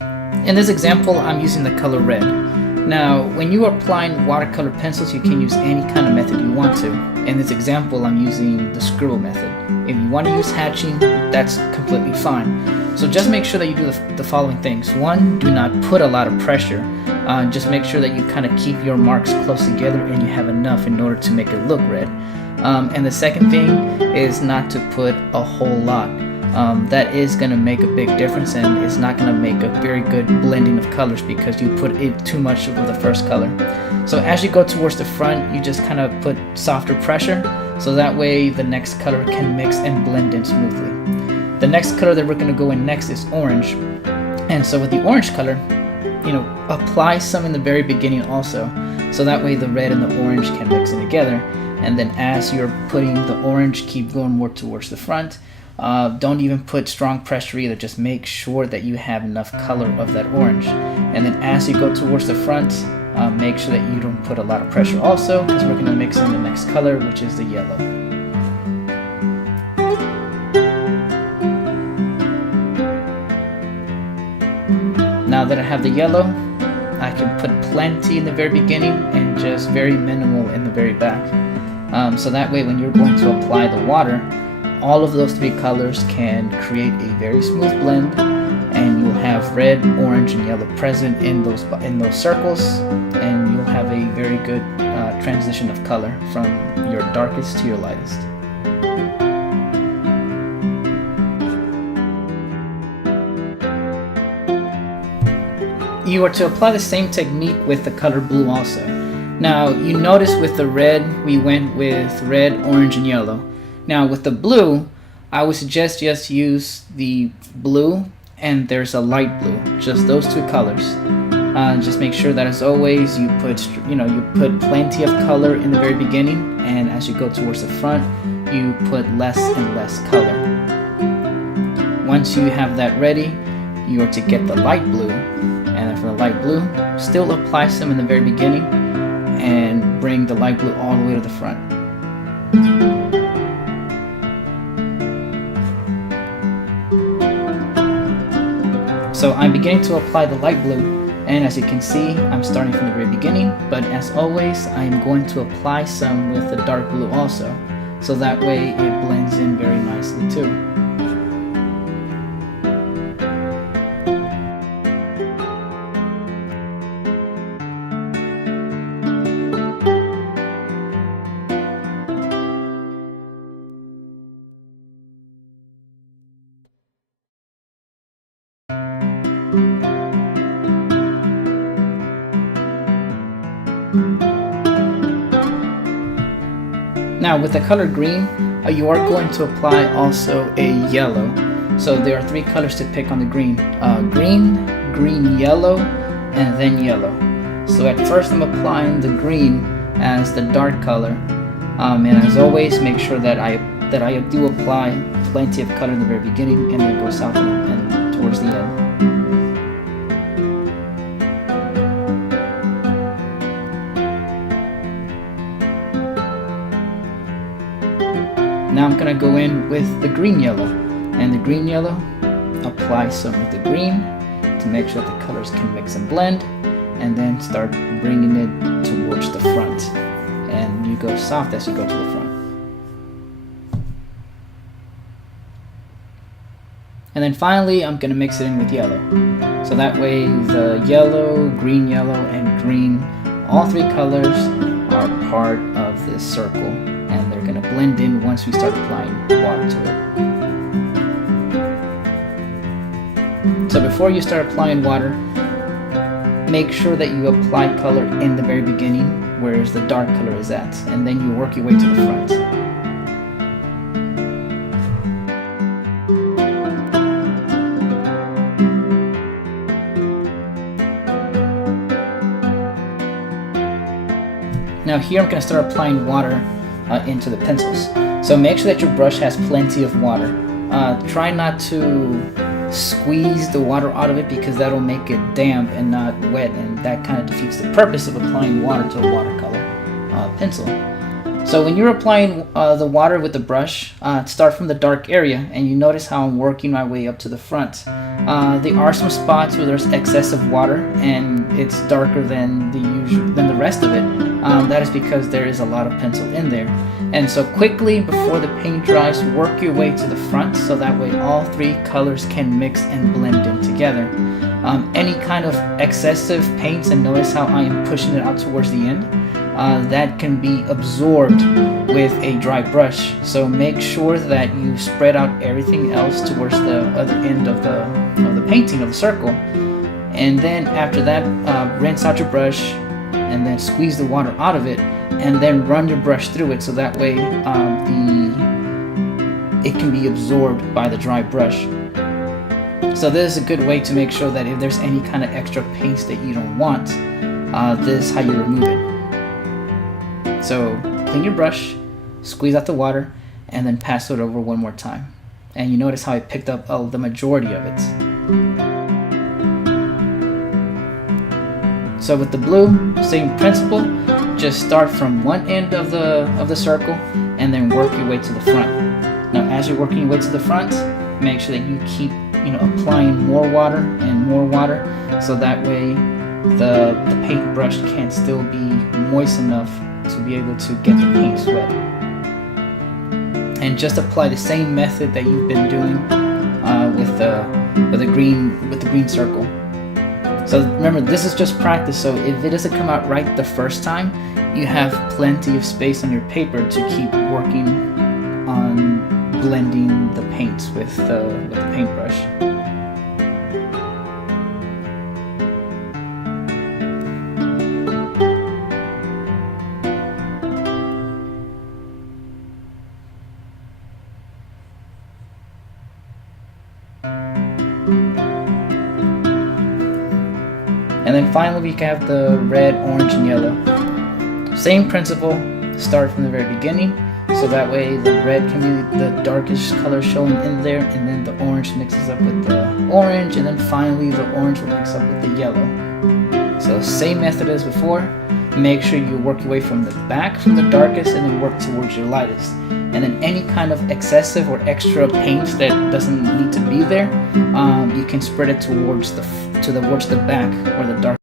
In this example, I'm using the color red. Now, when you are applying watercolor pencils, you can use any kind of method you want to. In this example, I'm using the scribble method. If you want to use hatching, that's completely fine. So just make sure that you do the following things. One, do not put a lot of pressure. Just make sure that you kind of keep your marks close together and you have enough in order to make it look red. And the second thing is not to put a whole lot. That is going to make a big difference, and it's not going to make a very good blending of colors because you put it too much of the first color. So as you go towards the front, you just kind of put softer pressure, so that way the next color can mix and blend in smoothly. The next color that we're going to go in next is orange, and so with the orange color, apply some in the very beginning also, so that way the red and the orange can mix in together. And then as you're putting the orange, keep going more towards the front. Don't even put strong pressure either, just make sure that you have enough color of that orange. And then as you go towards the front, make sure that you don't put a lot of pressure also, because we're going to mix in the next color, which is the yellow. Now that I have the yellow, I can put plenty in the very beginning and just very minimal in the very back. So that way when you're going to apply the water, all of those three colors can create a very smooth blend, and you'll have red, orange, and yellow present in those circles, and you'll have a very good transition of color from your darkest to your lightest. You are to apply the same technique with the color blue also. Now you notice with the red, we went with red, orange, and yellow. Now with the blue, I would suggest just use the blue and there's a light blue, just those two colors. Just make sure that as always you put plenty of color in the very beginning, and as you go towards the front, you put less and less color. Once you have that ready, you are to get the light blue, and for the light blue, still apply some in the very beginning and bring the light blue all the way to the front. So I'm beginning to apply the light blue, and as you can see, I'm starting from the very beginning, but as always, I'm going to apply some with the dark blue also, so that way it blends in very nicely too. Now with the color green, you are going to apply also a yellow. So there are three colors to pick on the green. Green, green, yellow, and then yellow. So at first I'm applying the green as the dark color. And as always, make sure that I do apply plenty of color in the very beginning, and then go south and towards the end. Now I'm going to go in with the green yellow, and the green yellow, apply some with the green to make sure that the colors can mix and blend, and then start bringing it towards the front, and you go soft as you go to the front. And then finally I'm going to mix it in with yellow, so that way the yellow, green, and green, all three colors are part of this circle, and they're going to blend in once we start applying water to it. So before you start applying water, make sure that you apply color in the very beginning, whereas the dark color is at, and then you work your way to the front. Now here I'm going to start applying water into the pencils. So make sure that your brush has plenty of water. Try not to squeeze the water out of it, because that'll make it damp and not wet, and that kind of defeats the purpose of applying water to a watercolor pencil. So when you're applying the water with the brush, start from the dark area, and you notice how I'm working my way up to the front. There are some spots where there's excessive water and it's darker than the rest of it. That is because there is a lot of pencil in there. And so quickly before the paint dries, work your way to the front so that way all three colors can mix and blend in together. Any kind of excessive paints, and notice how I am pushing it out towards the end, that can be absorbed with a dry brush. So make sure that you spread out everything else towards the other end of the painting, of the circle. And then after that, rinse out your brush and then squeeze the water out of it, and then run your brush through it so that way it can be absorbed by the dry brush. So this is a good way to make sure that if there's any kind of extra paints that you don't want, this is how you remove it. So clean your brush, squeeze out the water, and then pass it over one more time. And you notice how I picked up the majority of it. So with the blue, same principle. Just start from one end of the circle and then work your way to the front. Now as you're working your way to the front, make sure that you keep applying more water and more water, so that way the paintbrush can still be moist enough to be able to get the paint wet. And just apply the same method that you've been doing with the green circle. So remember, this is just practice, so if it doesn't come out right the first time, you have plenty of space on your paper to keep working on blending the paints with the paintbrush. And then finally we have the red, orange, and yellow. Same principle, start from the very beginning, so that way the red can be the darkest color showing in there, and then the orange mixes up with the orange, and then finally the orange will mix up with the yellow. So same method as before. Make sure you work your way from the back, from the darkest, and then work towards your lightest. And then any kind of excessive or extra paint that doesn't need to be there, you can spread it towards the back or the dark.